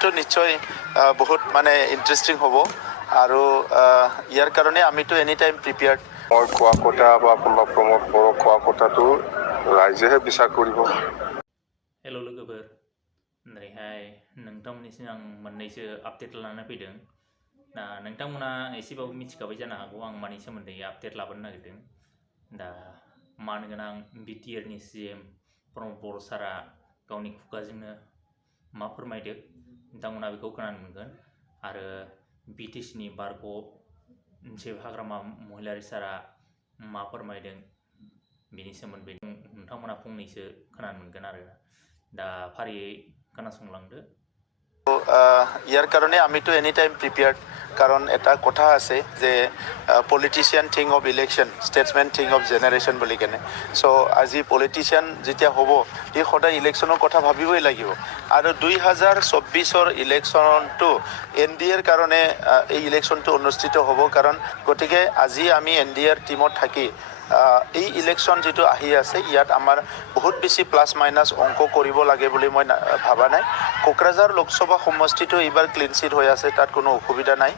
ইলেকশ্যনটো নিশ্চয় বহুত মানে ইণ্টাৰেষ্টিং হ'ব আৰু ইয়াৰ কাৰণে আমিতো এনি টাইম প্ৰিপেয়াৰ্ড। মই কোৱা কথা বা কোনোবা প্ৰমোদ বড়ো কোৱা কথাটো ৰাইজেহে বিচাৰ কৰিব। हेल' लोगोफोर, ओरैहाय नोंथांमोननिसिम आं मोननैसो आपडेट लानानै फैदों। दा नोंथांमोना एसेबाबो मिथिखाबाय जानो हागौ आं मानि सोमोन्दै आपडेट लाबोनो नागिरदों। दा मानो गोनां बिटिआरनि सिएम प्रमोद बर' सारा गावनि खुगाजोंनो मा फोरमायदों नोंथांमोना बेखौ खोनानो मोनगोन। आरो बिटिसिनि बारग' मोनसे हाग्रामा महिलारि सारा मा फोरमायदों बेनि सोमोन्दै नोंथांमोना फंनैसो खोनानो मोनगोन आरो। दा फारियै खोनासंलांदो। ইয়াৰ কাৰণে আমিতো এনি টাইম প্ৰিপেয়াৰ্ড, কাৰণ এটা কথা আছে যে politician thing of election, Statesman thing of generation বুলি কেনে। চ' আজি পলিটিচিয়ান যেতিয়া হ'ব সি সদায় ইলেকশ্যনৰ কথা ভাবিবই লাগিব। আৰু 2024 ইলেকশ্যনটো NDAৰ কাৰণে এই ইলেকশ্যনটো অনুষ্ঠিত হ'ব। কাৰণ গতিকে আজি আমি NDAৰ টিমত থাকি এই ইলেকশ্যন যিটো আহি আছে ইয়াত আমাৰ বহুত বেছি প্লাছ মাইনাছ অংক কৰিব লাগে বুলি মই ভাবা নাই। কোকৰাঝাৰ লোকসভা সমষ্টিটো এইবাৰ ক্লিন চিট হৈ আছে, তাত কোনো অসুবিধা নাই।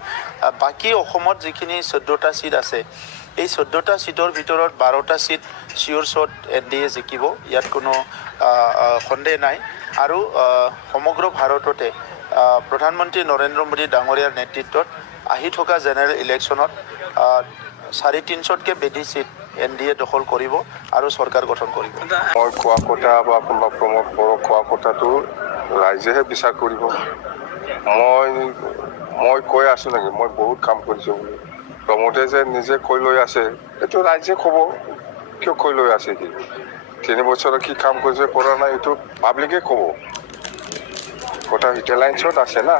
বাকী অসমত যিখিনি 14টা চিট আছে, এই 14টা চিটৰ ভিতৰত 12টা চিট চিয়'ৰ শ্বট NDA জিকিব, ইয়াত কোনো সন্দেহ নাই। আৰু সমগ্ৰ ভাৰততে প্ৰধানমন্ত্ৰী নৰেন্দ্ৰ মোদী ডাঙৰীয়াৰ নেতৃত্বত আহি থকা জেনেৰেল ইলেকশ্যনত 350তকৈ বেছি চিট NDA দখল কৰিব আৰু চৰকাৰ গঠন কৰিব। মই কোৱা কথা বা কোনোবা প্ৰমোদ বড়ো কোৱা কথাটো ৰাইজেহে বিচাৰ কৰিব। মই কৈ আছো নেকি মই বহুত কাম কৰিছোঁ বুলি? প্ৰমোদে যে নিজে কৈ লৈ আছে এইটো ৰাইজে ক'ব কিয় কৈ লৈ আছে। কি 3 বছৰত কি কাম কৰিছে কৰা নাই এইটো পাব্লিকে ক'ব। কথা হিটেলাইন্সত আছে না,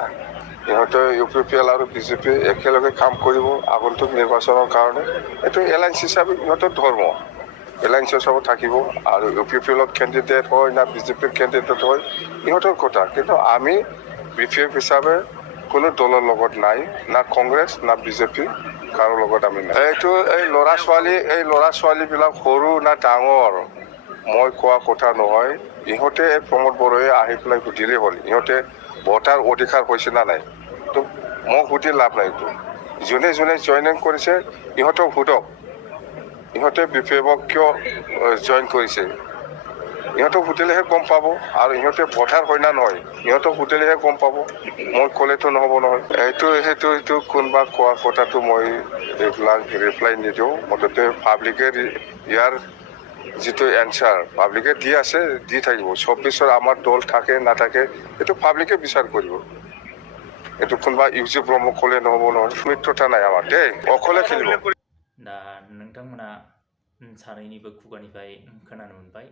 ইহঁতে UPPL আৰু BJP একেলগে কাম কৰিব আগন্তুক নিৰ্বাচনৰ কাৰণে। এইটো এলায়েন্স হিচাপে ইহঁতৰ ধৰ্ম, এলায়েন্স হিচাপত থাকিব। আৰু UPPLত কেণ্ডিডেট হয় না BJPৰ কেণ্ডিডেট হয় ইহঁতৰ কথা। কিন্তু আমি BPF হিচাপে কোনো দলৰ লগত নাই, না কংগ্ৰেছ না BJP, কাৰো লগত আমি নাই। এই ল'ৰা ছোৱালীবিলাক সৰু না ডাঙৰ মই কোৱা কথা নহয়। ইহঁতে প্ৰমোদ বড়োৱে আহি পেলাই সুধিলেই হ'ল ইহঁতে ভোটাৰ অধিকাৰ হৈছে না নাই। তো মোক সুধি লাভ নাই। যোনে যোনে জইনিং কৰিছে ইহঁতক সোধক ইহঁতে BPFক কিয় জইন কৰিছে। ইহঁতক সুধিলেহে গম পাব। আৰু ইহঁতে ভোটাৰ হয় না নহয় ইহঁতক সুধিলেহে গম পাব, মই ক'লেতো নহ'ব নহয়। সেইটো কোনোবা কোৱা কথাটো মই এইবিলাক ৰিপ্লাই নিদিওঁ। মুঠতে পাব্লিকে ইয়াৰ যিটো এনচাৰ পাব্লিকে দি আছে, দি থাকিব। 24 আমাৰ দল থাকে নাথাকে এইটো পাব্লিকে বিচাৰ কৰিব। এইটো কোনোবা UG প্ৰমোদ ক'লে নহ'ব নহয়। মিত্ৰতা নাই আমাৰ দেই, অকলে খেলিব। दा नोंथांमोना सानैनिबो खुगानिफ्राय खोनानो मोनबाय।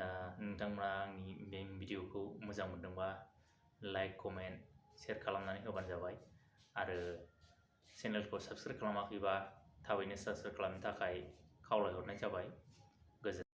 दा नोंथांमोना आंनि बे भिडिअखौ मोजां मोनदोंबा लाइक कमेन्ट शेयार खालामनानै होबानो जाबाय। आरो चेनेलखौ साबस्क्राइब खालामाखैबा थाबैनो साबस्क्राइब खालामनो थाखाय खावलायहरनाय जाबाय। गोजोन्थों।